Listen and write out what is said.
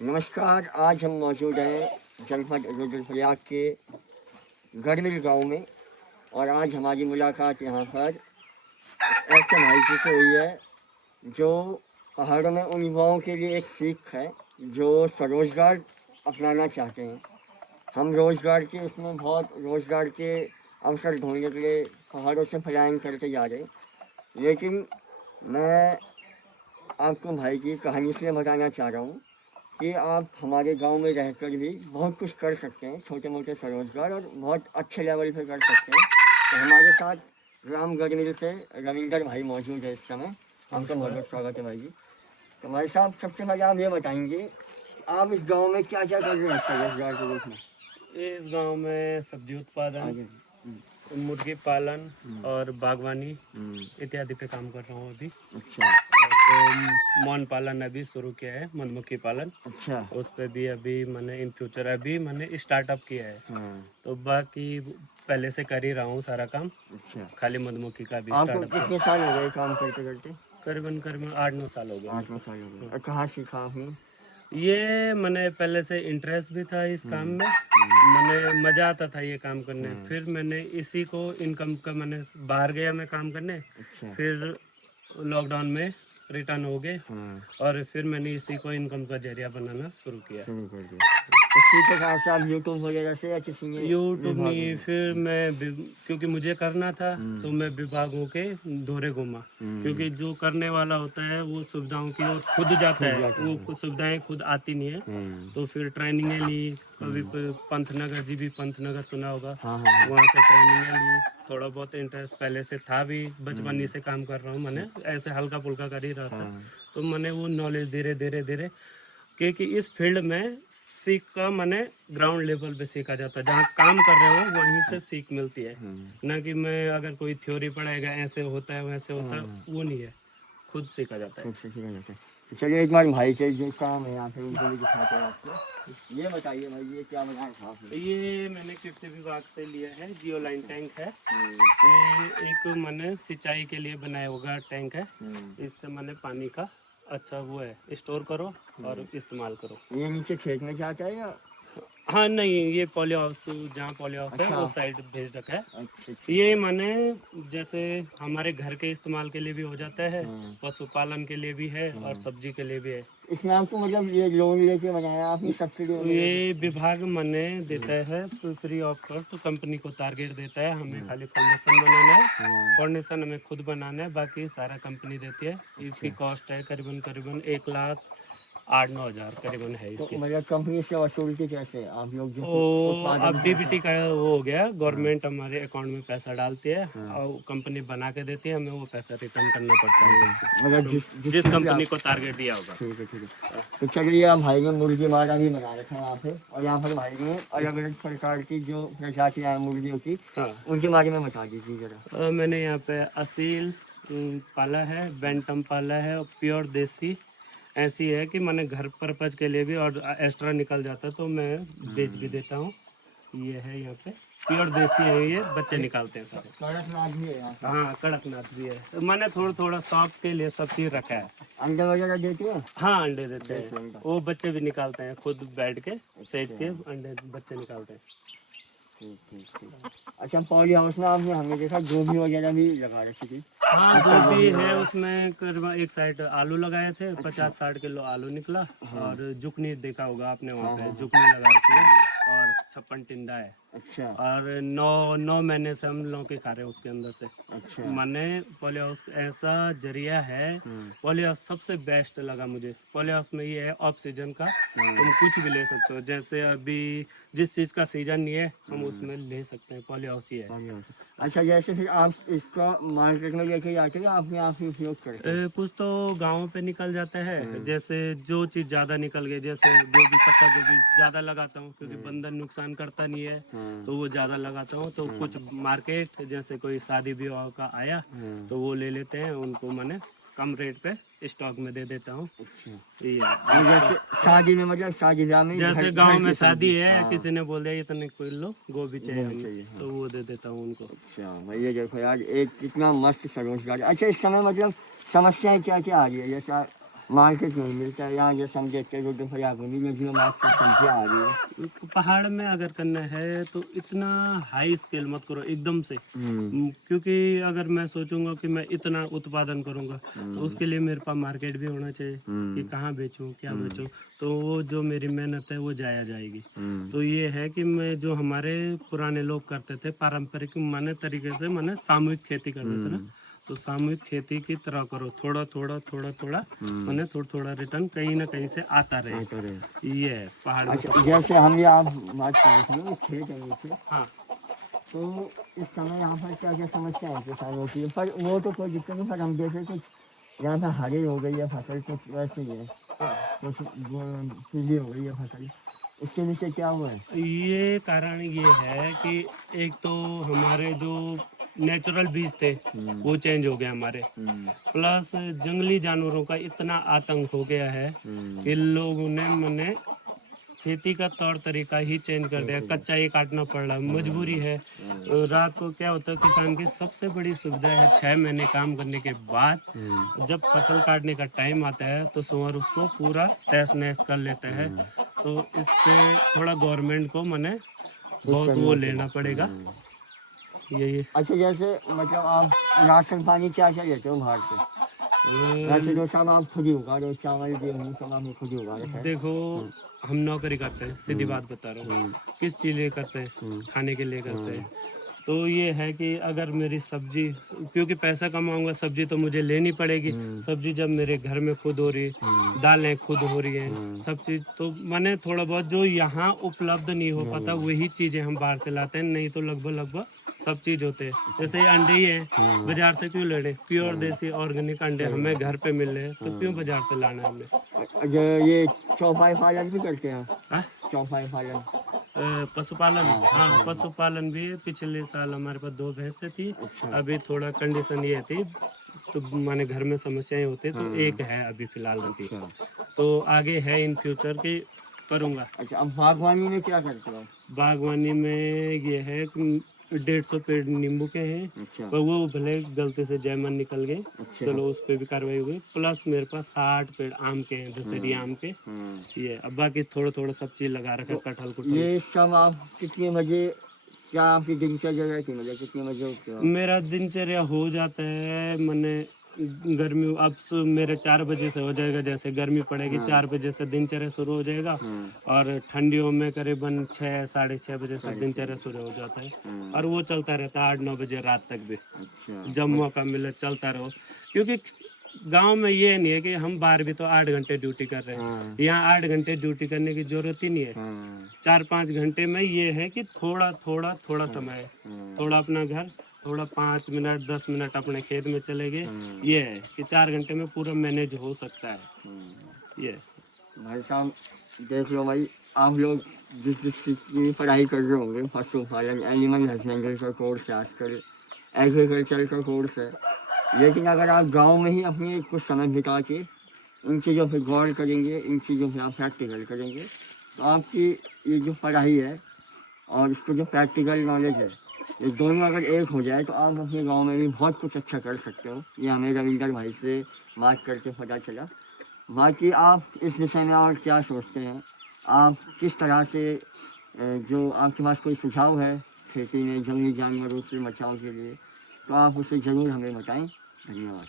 नमस्कार, आज हम मौजूद हैं जनपद रुद्रप्रयाग के गढ़मिल गांव में और आज हमारी मुलाकात यहाँ पर ऐसे भाई जी से हुई है जो पहाड़ों में उन युवाओं के लिए एक सीख है जो स्वरोजगार अपनाना चाहते हैं। हम रोजगार के उसमें बहुत रोजगार के अवसर ढूंढने के लिए पहाड़ों से पलायन करके जा रहे हैं, लेकिन मैं आपको भाई की कहानी से बताना चाह रहा हूँ कि आप हमारे गांव में रहकर भी बहुत कुछ कर सकते हैं, छोटे मोटे स्वरोजगार और बहुत अच्छे लेवल पे कर सकते हैं। तो हमारे साथ ग्राम गढ़मिल से रविंदर भाई मौजूद है इस समय। आपका बहुत बहुत स्वागत है भाई जी। तो भाई साहब, सबसे पहले आप ये बताएंगे आप इस गांव में क्या क्या कर रहे हैं स्वरोजगार के रूप में? इस गांव में सब्जी उत्पादन, आगे। मुर्गी पालन और बागवानी इत्यादि पे काम कर रहा हूँ अभी। अच्छा तो मौन पालन अभी शुरू किया है, मधुमक्खी पालन। अच्छा। उस पे भी अभी मैंने इन फ्यूचर अभी मैंने स्टार्टअप किया है। हाँ, तो बाकी पहले से कर ही रहा हूँ सारा काम, अच्छा। खाली मधुमक्खी का भी आपको स्टार्टअप कितने साल हो गए काम करते करते? करीबन करीबन 8-9 साल हो गए 8-9 मुझको। साल हो गए। और कहाँ सीखा आपने? ये मैंने पहले से इंटरेस्ट भी था इस काम में, मैंने मजा आता था ये काम करने। फिर मैंने इसी को इनकम का मैंने बाहर गया मैं काम करने, अच्छा। फिर लॉकडाउन में रिटर्न हो गए हाँ, और फिर मैंने इसी को इनकम का जरिया बनाना शुरू किया। शुरू कर दिया। तो सीखे कहाँ से आप, यूट्यूब वगैरह से या किसी ने यूट्यूब विभाग नहीं, में? फिर मैं क्योंकि मुझे करना था तो मैं विभागों के दौरे घूमा, क्योंकि जो करने वाला होता है वो सुविधाओं की ओर खुद जाता है, वो खुद सुविधाएं खुद आती नहीं है। तो फिर ट्रेनिंगें ली, कभी पंतनगर जी भी, पंतनगर सुना होगा, हाँ हाँ हाँ। वहाँ से ट्रेनिंगें ली। थोड़ा बहुत इंटरेस्ट पहले से था भी, बचपन से काम कर रहा हूँ मैंने, ऐसे हल्का फुल्का कर ही रहा था। हाँ। तो मैंने वो नॉलेज धीरे धीरे धीरे, क्योंकि इस फील्ड में सीख का मैंने ग्राउंड लेवल पे सीखा जाता है, जहाँ काम कर रहे हो वहीं से सीख मिलती है। ना कि मैं अगर कोई थ्योरी पढ़ाएगा ऐसे होता है वैसे होता है, वो नहीं है, खुद सीखा जाता है। खुद से सीखा जाता है। तो चलिए एक बार भाई के जो काम है यहाँ पे उनको भी दिखाते हैं आपको। ये बताइए भाई, ये क्या बनाया था आपने? ये मैंने कृषि विभाग से लिया है, जियो लाइन टैंक है। ये एक मैंने सिंचाई के लिए बनाया होगा टैंक है, इससे मैंने पानी का अच्छा वो है, स्टोर करो और इस्तेमाल करो। ये नीचे खेत में जाता है या? हाँ नहीं, ये पॉली हाउस, जहाँ पॉली हाउस है अच्छा। उस साइड भेज रखा है। अच्छा। ये माने जैसे हमारे घर के इस्तेमाल के लिए भी हो जाता है, पशुपालन के लिए भी है और सब्जी के लिए भी है। इसमें आपको मतलब ये लोन लेके बनाया आपने, सब्सिडी तो वगैरह? ये विभाग मने देता है फ्री ऑफ कॉस्ट, तो कंपनी को टारगेट देता है, हमें खाली फाउंडेशन बनाना है, फाउंडेशन हमें खुद बनाना है, बाकी सारा कंपनी देती है। इसकी कॉस्ट है करीबन करीबन 1,08,9 हज़ार करीबन है तो इसकी। मतलब कंपनी से वसूलती कैसे आप लोग जो ओ उत्पादन अब करते डीबीटी हैं? का वो हो गया, गवर्नमेंट हमारे अकाउंट में पैसा डालती है और कंपनी बना के देती है, हमें वो पैसा रिटर्न करना पड़ता है मतलब तो जिस जिस चीज़ पे कंपनी आप। को टारगेट दिया होगा। ठीक है ठीक है। तो चलिए आप भाई ने मुर्गी मारा भी बना रखा है यहाँ पे, और यहाँ पर भाई ने अलग अलग प्रकार की जो प्रजातियाँ हैं मुर्गियों की, हाँ, उनके बारे में बता दीजिए जरा। मैंने यहाँ पे असील पाला है, बैंटम पाला है और प्योर देसी ऐसी है कि मैंने घर पर्पज के लिए भी और एक्स्ट्रा निकल जाता है तो मैं बेच भी देता हूँ। ये है यहाँ पे प्योर देसी है, ये बच्चे निकालते हैं सारे। कड़कनाथ भी है यहाँ पे? हाँ कड़कनाथ भी है, तो मैंने थोड़ा थोड़ा शौक के लिए सब चीज रखा है। अंडे वगैरह देती है? हाँ अंडे देते देती है हैं, अंडा। वो बच्चे भी निकालते हैं, खुद बैठ के सेज के अंडे बच्चे निकालते हैं। ठीक ठीक ठीक। अच्छा, पॉली हाउस में आपने हमने देखा गोभी वगैरह भी लगा रखी थी। हाँ गोभी है उसमें, करीबन एक साइड आलू लगाए थे, 50-60 किलो आलू निकला। और जुकनी देखा होगा आपने, वहाँ पे जुकनी लगा रखी है और 56 टिंडा है। अच्छा और 9 महीने से हम लौकी खा रहे हैं उसके अंदर से। अच्छा। मैंने पॉली हाउस ऐसा जरिया है, पॉली हाउस सबसे बेस्ट लगा मुझे। पॉली हाउस में ये है ऑफ सीजन का, तुम कुछ भी ले सकते हो, जैसे अभी जिस चीज़ का सीजन नहीं है हम उसमें ले सकते हैं, पॉली हाउस ही है। Poly house. अच्छा, जैसे फिर आप इसका मार्केट में लेके जाते हैं या अपने आप ही उपयोग करते हैं? कुछ तो गाँव पे निकल जाता है, जैसे जो चीज़ ज़्यादा निकल गई, जैसे गोभी, पत्ता गोभी ज़्यादा लगाता हूँ क्योंकि बंदर नुकसान करता नहीं है, तो वो ज़्यादा लगाता हूँ। तो कुछ मार्केट जैसे कोई शादी ब्याह का आया तो वो ले लेते हैं, उनको मैंने कम रेट पे स्टॉक में दे देता हूँ। ये और जैसे शादी में, मतलब शादी ब्याह में जैसे गांव में की शादी है, हाँ। किसी ने बोल दिया इतने किलो गोभी चाहिए गोभी हमें, चाहिए, हाँ। तो वो दे देता हूँ उनको। अच्छा भैया, देखो यार एक कितना मस्त स्वरोजगार है। अच्छा, इस समय मतलब समस्याएं क्या क्या आ रही है? जैसा मार्केट नहीं मिलता है यहाँ, जैसे हम देखते हैं रोड पर आगे में भी मार्केट सब्जियाँ आ रही है। एक पहाड़ में अगर करना है तो इतना हाई स्केल मत करो एकदम से। क्योंकि अगर मैं सोचूंगा कि मैं इतना उत्पादन करूंगा तो उसके लिए मेरे पास मार्केट भी होना चाहिए कि कहाँ बेचूं क्या बेचूं, तो वो जो मेरी मेहनत है वो जाया जाएगी। तो ये है कि मैं जो हमारे पुराने लोग करते थे पारंपरिक माने तरीके से, माने सामूहिक खेती करते थे ना, तो सामूहिक खेती की तरह करो, थोड़ा थोड़ा थोड़ा थोड़ा माने थोड़ा थोड़ा रिटर्न कहीं ना कहीं से आता रहे। ये है पहाड़ में। अच्छा, जैसे हम यहाँ बात कर रहे थे खेत है नीचे, हाँ तो इस समय यहाँ पर क्या क्या समस्या है किसानों की, पर वो तो कोई दिक्कत नहीं, पर हम देखे कुछ यहाँ पर हरी हो गई है फसल, कुछ वैसे ही है, कुछ पीली हो गई है फसल, उसके नीचे क्या हुआ है? ये कारण ये है कि एक तो हमारे जो नेचुरल बीज थे वो चेंज हो गए हमारे, प्लस जंगली जानवरों का इतना आतंक हो गया है कि लोगों ने मने खेती का तौर तरीका ही चेंज कर दिया, कच्चा ही काटना पड़ रहा, मजबूरी है। रात को क्या होता है, किसान की सबसे बड़ी सुविधा है 6 महीने काम करने के बाद जब फसल काटने का टाइम आता है तो सुअर उसको पूरा तहस नहस कर लेता है। तो इससे थोड़ा गवर्नमेंट को मने बहुत वो लेना पड़ेगा। यही अच्छा, जैसे मतलब आप राशन पानी क्या क्या लेते हो बाहर से? वैसे तो सब आप खुद ही उगा रहे हो, चावल गेहूँ सब आप खुद ही उगा रहे हैं। देखो हम नौकरी करते हैं, सीधी बात बता रहा हूँ, किस चीज़ लिए करते हैं, खाने के लिए करते हैं। तो ये है कि अगर मेरी सब्जी, क्योंकि पैसा कमाऊंगा सब्जी तो मुझे लेनी पड़ेगी, सब्जी जब मेरे घर में खुद हो रही है, दालें खुद हो रही हैं, सब चीज़ तो मैंने थोड़ा बहुत जो यहाँ उपलब्ध नहीं हो पाता वही चीज़ें हम बाहर से लाते हैं, नहीं तो लगभग सब चीज़ होते हैं। जैसे ये अंडे ही हैं, बाजार से क्यों लेने, प्योर देसी ऑर्गेनिक अंडे हमें घर पे मिल रहे हैं तो क्यों बाजार से लाना है हमें। जो ये चौपाई पालन भी करते हैं? हाँ? चौपाई पालन, पशुपालन, हाँ पशुपालन भी है। पिछले साल हमारे पास 2 भैंसें थी, अच्छा अभी थोड़ा कंडीशन ये थी तो माने घर में समस्याएं होती तो एक है अभी फिलहाल अभी, तो आगे है इन फ्यूचर की करूँगा। अच्छा, अब बागवानी में क्या करते हो? बागवानी में ये है कि 150 पेड़ नींबू के हैं, अच्छा पर वो भले गलती से जैमन निकल गए, अच्छा, चलो उस पे भी कार्रवाई हुई। प्लस मेरे पास 60 पेड़ आम के हैं, दशहरी आम के। ये अब बाकी थोड़ा थोड़ा सब चीज़ लगा रखा है, कटहल कुटहल। ये सब आप कितने बजे, क्या आपकी दिनचर्या रहती है, मतलब कितने बजे उठते हो? मेरा दिनचर्या हो जाता है मैंने गर्मी अब मेरे 4 बजे से हो जाएगा, जैसे गर्मी पड़ेगी 4 बजे से दिनचर्या शुरू हो जाएगा, और ठंडियों में करीबन 6 साढ़े 6 बजे से दिनचर्या शुरू हो जाता है, और वो चलता रहता है 8-9 बजे रात तक भी, अच्छा जब मौका मिले चलता रहो। क्योंकि गांव में ये नहीं है कि हम बाहर भी तो 8 घंटे ड्यूटी कर रहे हैं, यहाँ 8 घंटे ड्यूटी करने की जरूरत ही नहीं है। 4-5 घंटे में ये है कि थोड़ा थोड़ा थोड़ा समय है, थोड़ा अपना घर, थोड़ा 5 मिनट 10 मिनट अपने खेत में चले गए, ये है कि 4 घंटे में पूरा मैनेज हो सकता है। ये भाई साहब देख लो भाई, आप लोग जिस जिस चीज़ की पढ़ाई कर रहे होंगे, पशुपालन, एनिमल हस्बेंड्री का कोर्स है आजकल, एग्रीकल्चर का कोर्स है, लेकिन अगर आप गांव में ही अपने कुछ समय बिता के इन चीज़ों पे गौर करेंगे, इन चीज़ों पे आप प्रैक्टिकल करेंगे, तो आपकी ये जो पढ़ाई है और इसको जो प्रैक्टिकल नॉलेज है, ये दोनों अगर एक हो जाए तो आप अपने गांव में भी बहुत कुछ अच्छा कर सकते हो। ये हमें रविंदर भाई से बात करके पता चला। बाकी आप इस विषय में और क्या सोचते हैं, आप किस तरह से जो आपके पास कोई सुझाव है खेती में जंगली जानवरों से बचाव के लिए, तो आप उसे ज़रूर हमें बताएं। धन्यवाद।